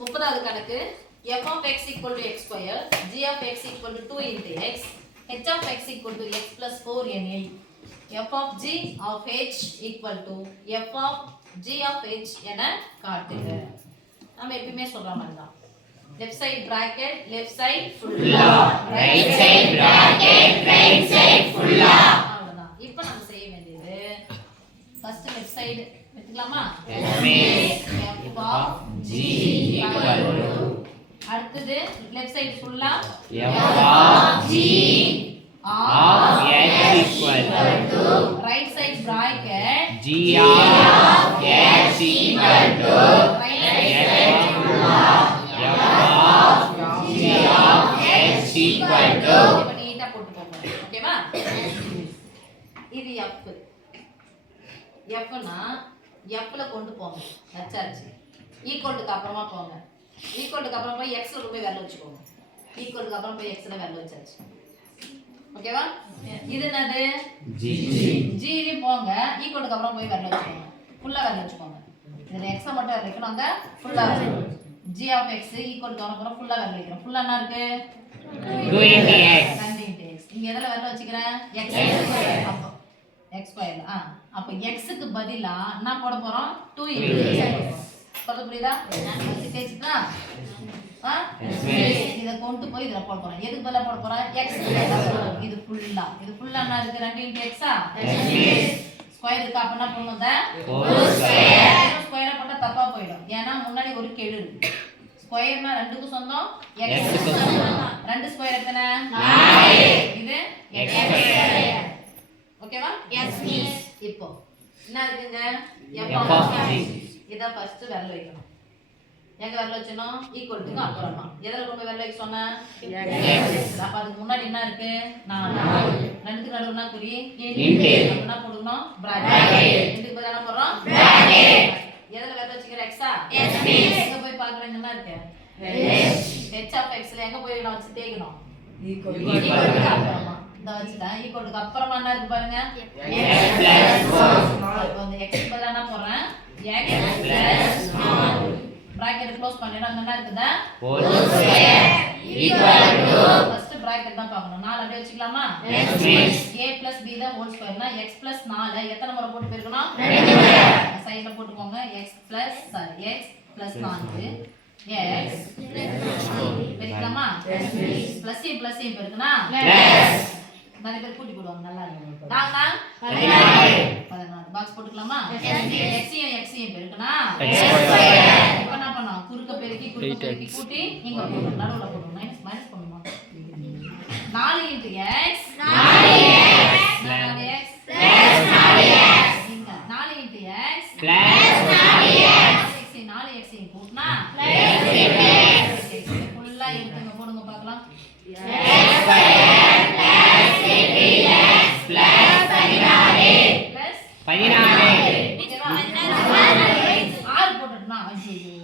முப்பதாவது கணக்கு. F of x equal to x square, g of x equal to 2 into x, h of x equal to x plus 4 எனில் f of g of h equal to f of g of h என காட்டுக. நம்ம எப்பயுமே சொல்ற மாதிரி தான் left side bracket left side ஃபுல்லா right side bracket right side ஃபுல்லா அவ்வளவுதான். இப்போ நம்ம செய்ய வேண்டியது. ஃபர்ஸ்ட் லெஃப்ட் சைடு எடுத்துக்கலாமா f of g equal to அடுத்தது லெஃப்ட் சைடு ஃபுல்லா f of g. Of x equal to right side bracket g of x equal to right f side of g. of x equal to இப்ப நீட்டா போட்டுக்கோங்க ஓகேவா இது F எஃப்னா எஃப்ல கொண்டு போங்க ஈக்குவலுக்கு அப்புறமா போங்க. ஈக்குவலுக்கு அப்புறம் போய் எக்ஸ்ல கொண்டு போய் விரல வச்சுக்கோங்க. ஈக்குவலுக்கு அப்புறம் போய் எக்ஸ்ல விரல வச்சாச்சு. ஓகேவா இது என்னது? G ஜிலையும் போங்க. ஈக்குவலுக்கு அப்புறம் போய் விரல வச்சுக்கோங்க. ஃபுல்லா விரல வச்சுக்கோங்க. இதுல எக்ஸை மட்டும் விரல வைக்கணும். அங்க ஃபுல்லா ஜி ஆஃப் எக்ஸ் ஈக்குவலுக்கு அப்புறம் ஃபுல்லா விரல வைக்கிறோம். ஃபுல்லா என்ன இருக்கு? 2 into x. ரெண்டு into x. இங்க எதுல வரல வச்சுக்கிறேன்? அப்போ x ஸ்கொயர் ஆ அப்போ x க்கு பதிலா என்ன போட போறோம்? 2 into x சொல்ல புரியுதா ஆ? இத கொண்டு போய் இதுல போட போறோம் எதுக்கு பதிலா போட போட போறோம். இது ஃபுல்லா இது ஃபுல்லா என்ன இருக்கு? 2 into x ஆ? ஸ்கொயர் இருக்கு? அப்ப என்ன பண்ணுவோம் இத? Whole square. ஸ்கொயரை போட்டா தப்பா போயிடும். ஏன்னா முன்னாடி ஒரு கெழு. இருக்கு ஸ்கொயர்னா ரெண்டுக்கும் சொந்தம். ரெண்டு ஸ்கொயர் எத்தனை? இது ஓகேவா எஸ் இப்போ. என்ன இருக்குங்க? F of g இத ஃபர்ஸ்ட் விரல் வைக்கணும். எங்க விரல் வச்சணும் ஈக்குவல் டு அப்புறமா எதுல கொண்டு போய் விரல் வைக்க சொன்னேன் அப்ப அதுக்கு முன்னாடி என்ன இருக்கு? நாலு ரெண்டுக்கு நடுவுல என்ன குறி என்ன பிராக்கெட் ரெண்டுக்கு பதிலா என்ன போடுறோம்? பிராக்கெட் எதுல விரல் வச்சுக்கிற எக்ஸா எங்க போய் பாக்குறேங்க என்ன இருக்கு? ஹெச் ஆஃப் எக்ஸ்ல எங்க போய் நான் வச்சு தேய்க்கணும்? ஈக்குவலுக்கு அப்புறமா. இந்த வச்சுட்டேன் ஈக்குவலுக்கு அப்புறமா என்ன இருக்கு பாருங்க? X plus 4 அப்போ அந்த x பதிலா என்ன போடுறேன். Plus பிராக்கெட் க்ளோஸ் பண்ணினா அங்க என்ன இருக்குதா? ஃபர்ஸ்ட் பிராக்கெட் தான் பார்க்கணும். நாலு அப்படியே வச்சுக்கலாமா? A plus b தான் ஹோல் ஸ்கொயர்னா x plus 4 எத்தனை முறை போட்டு பெருக்கணும் சைடுல போட்டுக்கோங்க. X plus sorry x plus 4 x பெருக்கலாமா பெருக்கனா plus. நிறைய பேர் கூட்டி போடுவாங்க நல்லா இருக்கும் நாங்க பதினாறு. பாக்ஸ் போட்டுக்கலாமா? எக்ஸியும் எக்ஸியும் பெருக்கனா இப்ப என்ன பண்ணோம் குறுக்க பெருக்கி குறுக்க பெருக்கி கூட்டி இங்க போடணும் நடுவுல போடணும் மைனஸ் மைனஸ் பண்ணுமா? நாலு இன்ட்டு எக்ஸ் நாலு எக்ஸ் நாலு இன்ட்டு எக்ஸ் நாலு எக்ஸ் நாலு எக்ஸ் கூட்டினா? ஃபுல்லா பதினாறு. ஆறு போட்டுட்டுனா ஐயோ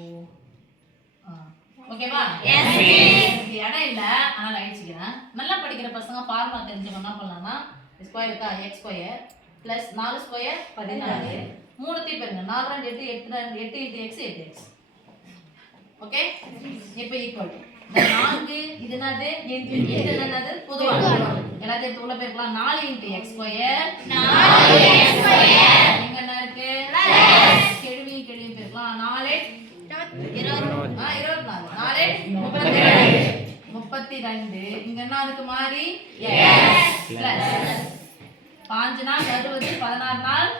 ஓகேவா? இடம் இல்ல. அதனால அழிச்சுக்கிறேன். நல்லா படிக்கிற பசங்க ஃபார்முலா தெரிஞ்சவங்க என்ன பண்ணலாம்னா ஸ்கொயர் இருக்கா? எக்ஸ் ஸ்கொயர் பிளஸ் நாலு ஸ்கொயர் பதினாறு. மூணுத்தையும் பெருங்க. நாலு ரெண்டு எட்டு எட்டு ரெண்டு எட்டு எட்டு எக்ஸ் எட்டு எக்ஸ் ஓகே இப்போ ஈக்குவல் நான்கு இது என்னது? இது என்னது? பொதுவாக எல்லாத்தையும் உள்ள போயிருக்கலாம். நாலு இன்ட்டு எக்ஸ் ஸ்கொயர் இங்க என்ன இருக்கு? கெழுவியும் கெழுவியும் போயிருக்கலாம். நாலு. ஆ, இருபத்தி நாலு. நாலு. முப்பத்தி ரெண்டு. முப்பத்தி ரெண்டு. இங்க என்ன இருக்கு மாதிரி பிளஸ் பாஞ்சு நாள் அறுபது பதினாறு நாள்.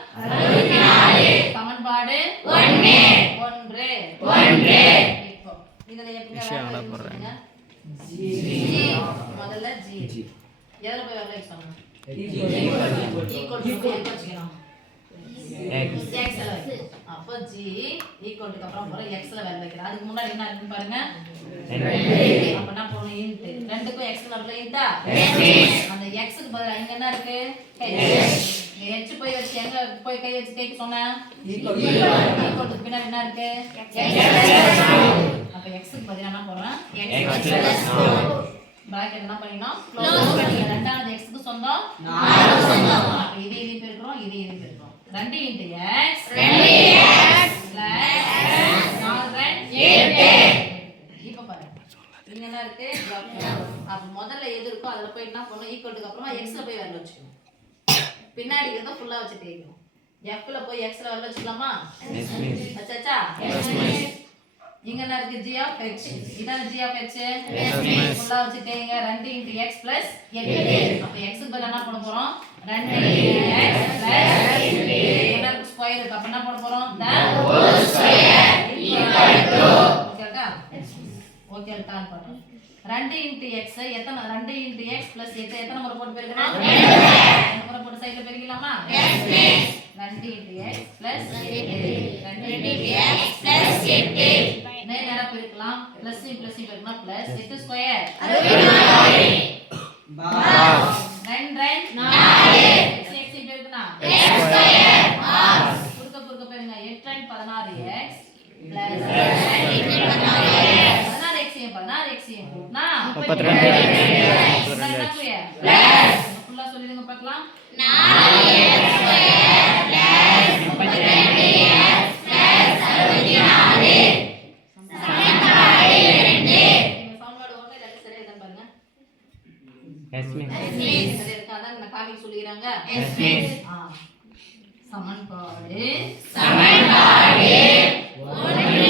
சமன்பாடு ஒன்று. ஒன்று. எப்படி சொல்லுங்க ஜி முதல்ல ஜி எதுல போய் வரல சொன்னோம் ஈக்குவல் டு எங்க வச்சுக்கணும் x x ல வை. அப்போ g ஈக்குவல் டு அப்புறம் போற x ல வேல்யூ வைக்கிறேன் அதுக்கு முன்னாடி என்ன இருக்குன்னு பாருங்க அப்ப என்ன பண்ணணும் இன்ட் ரெண்டுக்கும் x நடுவுல இன்டா அந்த x க்கு பதிலா இங்க என்ன இருக்கு h போய் வச்சு எங்க போய் கை வச்சு தேய்க்க சொன்னேன் பின்னாடி என்ன இருக்கு? அப்ப x க்கு பதிலா என்ன போடுறேன். பிராக்கெட் என்ன பண்ணினோம்? க்ளோஸ் பண்ணி ரெண்டாவது x க்கு சொந்தம் அப்ப இது இது பெருக்கிறோம் இது இது பெருக்கிறோம். ரெண்டு இன்ட்டு எக்ஸ் ரெண்டு எக்ஸ் இங்க என்ன இருக்கு? அப்ப முதல்ல எது இருக்கோ அதுல போய் என்ன பண்ணணும் ஈக்குவலுக்கு அப்புறமா எக்ஸ்ல போய் வரல வச்சுக்கணும் பின்னாடி இருந்தா ஃபுல்லா வச்சு தேய்க்கணும். எஃப்ல போய் எக்ஸ்ல வரல வச்சுக்கலாமா? வச்சாச்சா இங்க என்ன இருக்கு? G of h. இதான் g of h? ஃபுல்லா வச்சுட்டீங்க 2 into x plus 8 அப்ப x க்கு பதிலா என்ன பண்ண போறோம்? 2 into x plus 8 என்ன இருக்கு? ஸ்கொயர் இருக்கு. அப்ப என்ன பண்ண போறோம்? Equal to. ஓகேடா ஓகேடா போறோம் 2 into x எத்தனை 2 into x plus 8 எத்தனை முறை போட்டு ரெண்டு முறை போட்டு சைடுல பெருக்கலாமா yes miss 2 into x plus 8 2 into x plus 8 மேல் நேரா பெருக்கலாம். பிளஸ் பிளஸ் பெருக்கணும்? பிளஸ் 8 ஸ்கொயர் ரெண்டு ரெண்டு நாலு. எக்ஸ் எக்ஸ் பெருக்குனா? எக்ஸ் ஸ்கொயர் குறுக்க குறுக்க பெருங்க 8 ரெண்டு 16 x பிளஸ் முப்பத்தி ரெண்டு. சொல்லிடுங்க பார்க்கலாம் சமன்பாடு ரெண்டு சொல்லிக்கிறாங்க சமன்பாடு சமன்பாடு ஒன்று